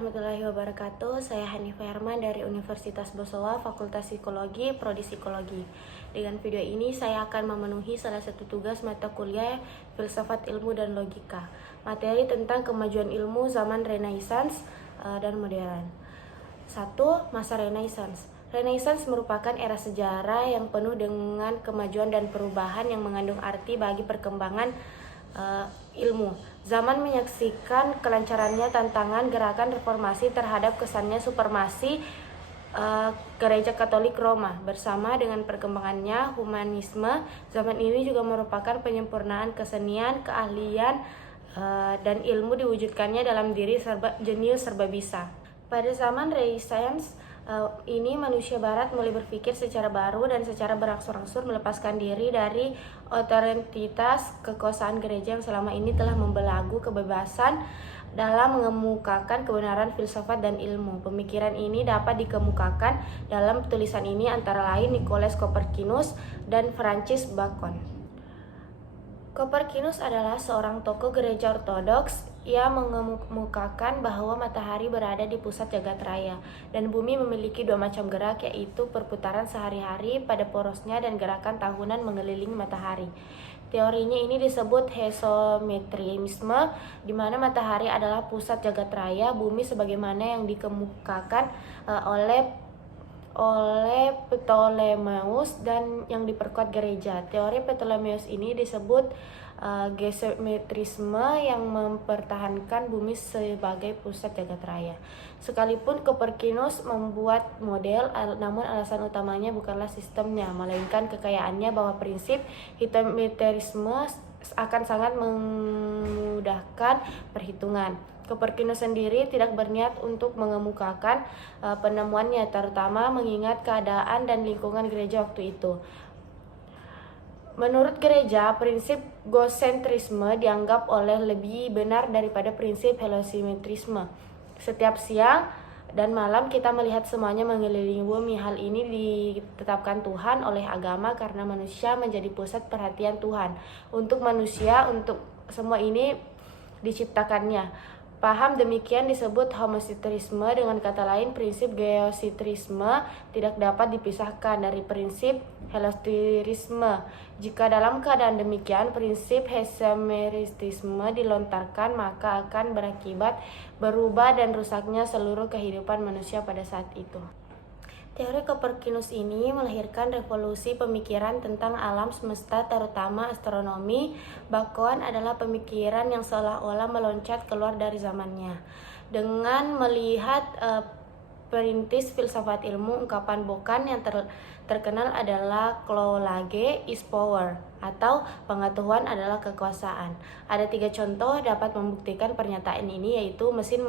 warahmatullahi wabarakatuh. Saya Hanifah Herman dari Universitas Bosowa, Fakultas Psikologi, Prodi Psikologi. Dengan video ini saya akan memenuhi salah satu tugas mata kuliah Filsafat Ilmu dan Logika. Materi tentang kemajuan ilmu zaman Renaissance dan modern. 1. Masa Renaissance. Renaissance merupakan era sejarah yang penuh dengan kemajuan dan perubahan yang mengandung arti bagi perkembangan ilmu. Zaman menyaksikan kelancarannya tantangan gerakan reformasi terhadap kesannya supremasi Gereja Katolik Roma. Bersama dengan perkembangannya humanisme, zaman ini juga merupakan penyempurnaan kesenian, keahlian, dan ilmu diwujudkannya dalam diri jenius serba bisa. Pada zaman Renaissance ini manusia barat mulai berpikir secara baru dan secara berangsur-angsur melepaskan diri dari otoritas kekuasaan gereja yang selama ini telah membelenggu kebebasan dalam mengemukakan kebenaran filsafat dan ilmu. Pemikiran ini dapat dikemukakan dalam tulisan ini antara lain Nicolas Copernicus dan Francis Bacon. Copernicus adalah seorang tokoh gereja ortodoks. Ia mengemukakan bahwa matahari berada di pusat jagat raya dan bumi memiliki dua macam gerak, yaitu perputaran sehari-hari pada porosnya dan gerakan tahunan mengelilingi matahari. Teorinya ini disebut hesometrisme, di mana matahari adalah pusat jagat raya, bumi sebagaimana yang dikemukakan oleh Ptolemeus dan yang diperkuat gereja. Teori Ptolemeus ini disebut geometrisme yang mempertahankan bumi sebagai pusat jagat raya. Sekalipun Copernicus membuat model, namun alasan utamanya bukanlah sistemnya, melainkan kekayaannya bahwa prinsip geometrisme akan sangat memudahkan perhitungan. Copernicus sendiri tidak berniat untuk mengemukakan penemuannya, terutama mengingat keadaan dan lingkungan gereja waktu itu. Menurut gereja, prinsip geosentrisme dianggap lebih benar daripada prinsip heliometrisme. Setiap siang dan malam kita melihat semuanya mengelilingi bumi. Hal ini ditetapkan Tuhan oleh agama karena manusia menjadi pusat perhatian Tuhan. Untuk manusia, untuk semua ini diciptakannya. Paham demikian disebut homocentrisme. Dengan kata lain, prinsip geosentrisme tidak dapat dipisahkan dari prinsip heliometrisme. Jika dalam keadaan demikian, prinsip hesometrisme dilontarkan, maka akan berakibat berubah dan rusaknya seluruh kehidupan manusia pada saat itu. Teori Copernicus ini melahirkan revolusi pemikiran tentang alam semesta, terutama astronomi. Bacon adalah pemikiran yang seolah-olah meloncat keluar dari zamannya. Dengan melihat perintis filsafat ilmu, ungkapan Bacon yang terkenal adalah knowledge is power, atau pengetahuan adalah kekuasaan. Ada 3 contoh dapat membuktikan pernyataan ini, yaitu mesin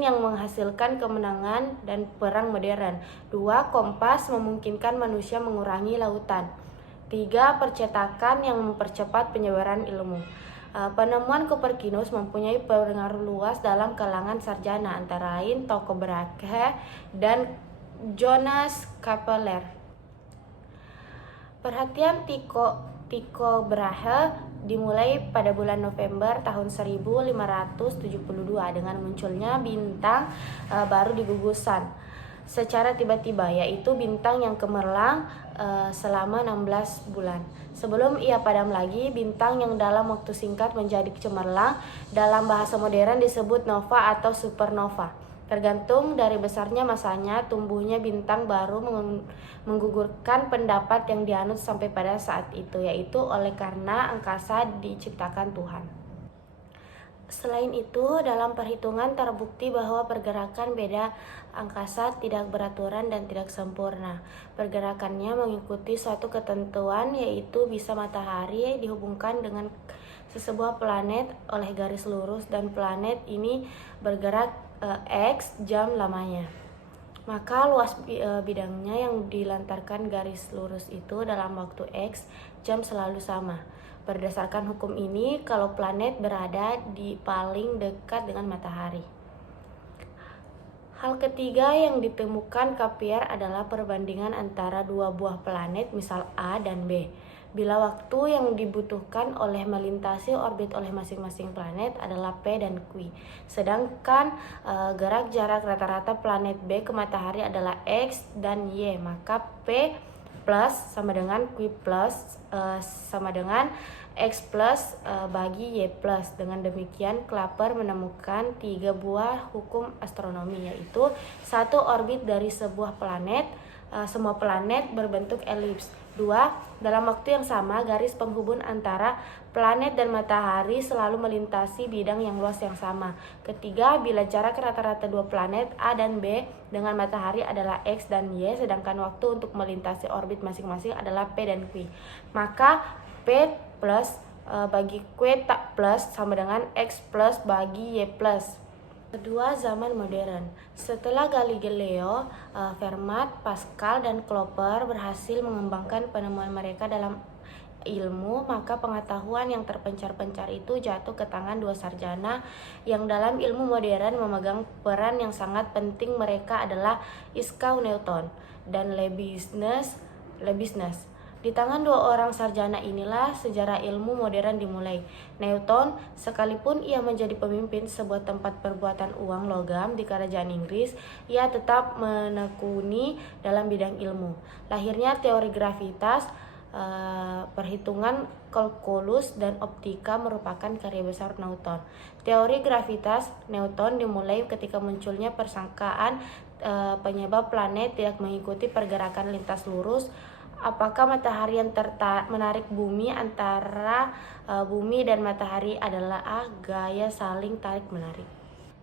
yang menghasilkan kemenangan dan perang modern. 2. Kompas memungkinkan manusia mengurangi lautan. 3. Percetakan yang mempercepat penyebaran ilmu. Penemuan Copernicus mempunyai pengaruh luas dalam kalangan sarjana, antara lain Tycho Brahe dan Johannes Kepler. Perhatian Tycho Brahe dimulai pada bulan November tahun 1572 dengan munculnya bintang baru di gugusan secara tiba-tiba, yaitu bintang yang gemerlang selama 16 bulan. Sebelum ia padam lagi, bintang yang dalam waktu singkat menjadi cemerlang dalam bahasa modern disebut nova atau supernova. Tergantung dari besarnya masanya, tumbuhnya bintang baru menggugurkan pendapat yang dianut sampai pada saat itu, yaitu oleh karena angkasa diciptakan Tuhan. Selain itu, dalam perhitungan terbukti bahwa pergerakan beda angkasa tidak beraturan dan tidak sempurna. Pergerakannya mengikuti suatu ketentuan, yaitu bisa matahari dihubungkan dengan sebuah planet oleh garis lurus dan planet ini bergerak X jam lamanya. Maka luas bidangnya yang dilantarkan garis lurus itu dalam waktu X jam selalu sama. Berdasarkan hukum ini, kalau planet berada di paling dekat dengan matahari. Hal ketiga yang ditemukan Kepler adalah perbandingan antara dua buah planet, misal A dan B. bila waktu yang dibutuhkan oleh melintasi orbit oleh masing-masing planet adalah P dan Q. Sedangkan gerak jarak rata-rata planet B ke matahari adalah X dan Y, maka P plus sama dengan Q plus sama dengan X plus bagi Y plus. Dengan demikian, Kepler menemukan 3 buah hukum astronomi, yaitu satu, orbit dari sebuah planet, semua planet berbentuk elips. 2. Dalam waktu yang sama, garis penghubung antara planet dan matahari selalu melintasi bidang yang luas yang sama. Ketiga, bila jarak rata-rata dua planet A dan B dengan matahari adalah X dan Y, sedangkan waktu untuk melintasi orbit masing-masing adalah P dan Q, maka P plus bagi Q tak plus sama dengan X plus bagi Y plus. Kedua, zaman modern. Setelah Galileo, Fermat, Pascal, dan Kepler berhasil mengembangkan penemuan mereka dalam ilmu, maka pengetahuan yang terpencar-pencar itu jatuh ke tangan dua sarjana yang dalam ilmu modern memegang peran yang sangat penting. Mereka adalah Isaac Newton dan Leibniz. Di tangan dua orang sarjana inilah sejarah ilmu modern dimulai. Newton, sekalipun ia menjadi pemimpin sebuah tempat perbuatan uang logam di kerajaan Inggris, ia tetap menekuni dalam bidang ilmu. Lahirnya teori gravitas, perhitungan kalkulus, dan optika merupakan karya besar Newton. Teori gravitas Newton dimulai ketika munculnya persangkaan penyebab planet tidak mengikuti pergerakan lintas lurus. Apakah matahari yang menarik bumi? Antara bumi dan matahari adalah gaya saling tarik-menarik.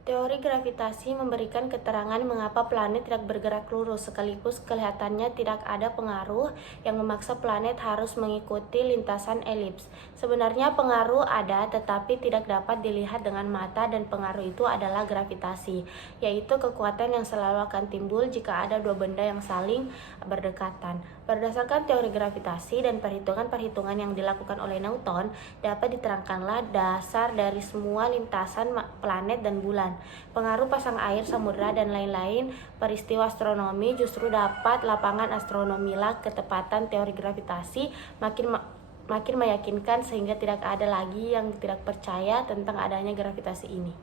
Teori gravitasi memberikan keterangan mengapa planet tidak bergerak lurus, sekaligus kelihatannya tidak ada pengaruh yang memaksa planet harus mengikuti lintasan elips. Sebenarnya pengaruh ada, tetapi tidak dapat dilihat dengan mata, dan pengaruh itu adalah gravitasi, yaitu kekuatan yang selalu akan timbul jika ada dua benda yang saling berdekatan. Berdasarkan teori gravitasi dan perhitungan-perhitungan yang dilakukan oleh Newton, dapat diterangkanlah dasar dari semua lintasan planet dan bulan, pengaruh pasang air, samudra, dan lain-lain peristiwa astronomi. Justru dapat lapangan astronomilah ketepatan teori gravitasi makin meyakinkan, sehingga tidak ada lagi yang tidak percaya tentang adanya gravitasi ini.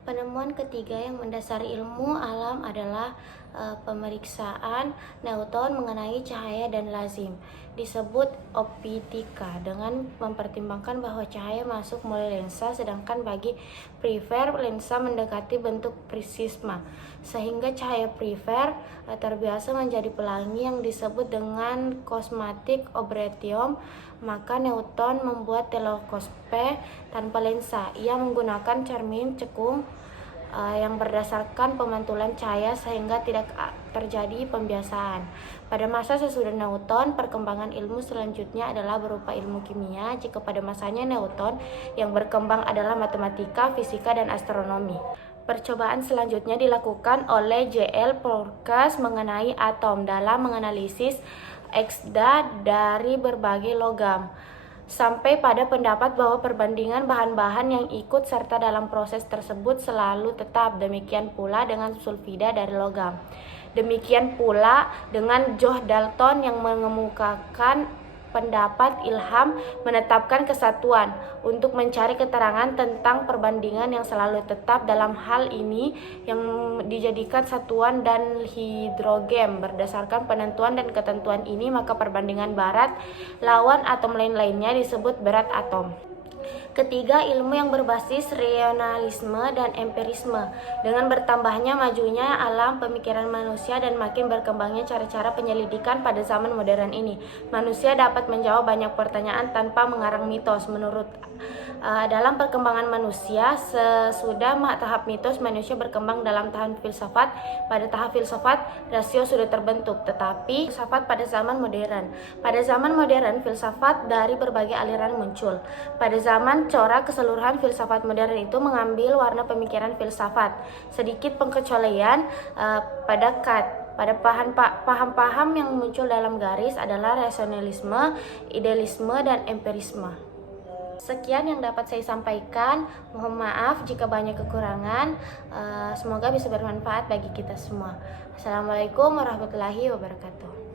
Penemuan ketiga yang mendasari ilmu alam adalah pemeriksaan Newton mengenai cahaya dan lazim, disebut optika, dengan mempertimbangkan bahwa cahaya masuk melalui lensa, sedangkan bagi Pfeiffer lensa mendekati bentuk prisma, sehingga cahaya Pfeiffer terbiasa menjadi pelangi yang disebut dengan kosmatik obretium. Maka Newton membuat teleskope tanpa lensa. Ia menggunakan cermin cekung yang berdasarkan pemantulan cahaya sehingga tidak terjadi pembiasaan. Pada masa sesudah Newton, perkembangan ilmu selanjutnya adalah berupa ilmu kimia, jika pada masanya Newton yang berkembang adalah matematika, fisika, dan astronomi. Percobaan selanjutnya dilakukan oleh J.L. Fourcade mengenai atom dalam menganalisis eksda dari berbagai logam, sampai pada pendapat bahwa perbandingan bahan-bahan yang ikut serta dalam proses tersebut selalu tetap. Demikian pula dengan sulfida dari logam. Demikian pula dengan John Dalton yang mengemukakan pendapat ilham menetapkan kesatuan untuk mencari keterangan tentang perbandingan yang selalu tetap. Dalam hal ini yang dijadikan satuan dan hidrogen. Berdasarkan penentuan dan ketentuan ini, maka perbandingan berat lawan atom lain-lainnya disebut berat atom. Ketiga, ilmu yang berbasis rasionalisme dan empirisme. Dengan bertambahnya majunya alam pemikiran manusia dan makin berkembangnya cara-cara penyelidikan pada zaman modern ini, manusia dapat menjawab banyak pertanyaan tanpa mengarang mitos. Menurut dalam perkembangan manusia, sesudah tahap mitos, manusia berkembang dalam tahap filsafat. Pada tahap filsafat, rasio sudah terbentuk, tetapi filsafat pada zaman modern. Pada zaman modern, filsafat dari berbagai aliran muncul. Pada zaman corak keseluruhan, filsafat modern itu mengambil warna pemikiran filsafat. Sedikit pengecualian pada Kant. Pada paham-paham yang muncul dalam garis adalah rasionalisme, idealisme, dan empirisme. Sekian yang dapat saya sampaikan. Mohon maaf jika banyak kekurangan. Semoga bisa bermanfaat bagi kita semua. Assalamualaikum warahmatullahi wabarakatuh.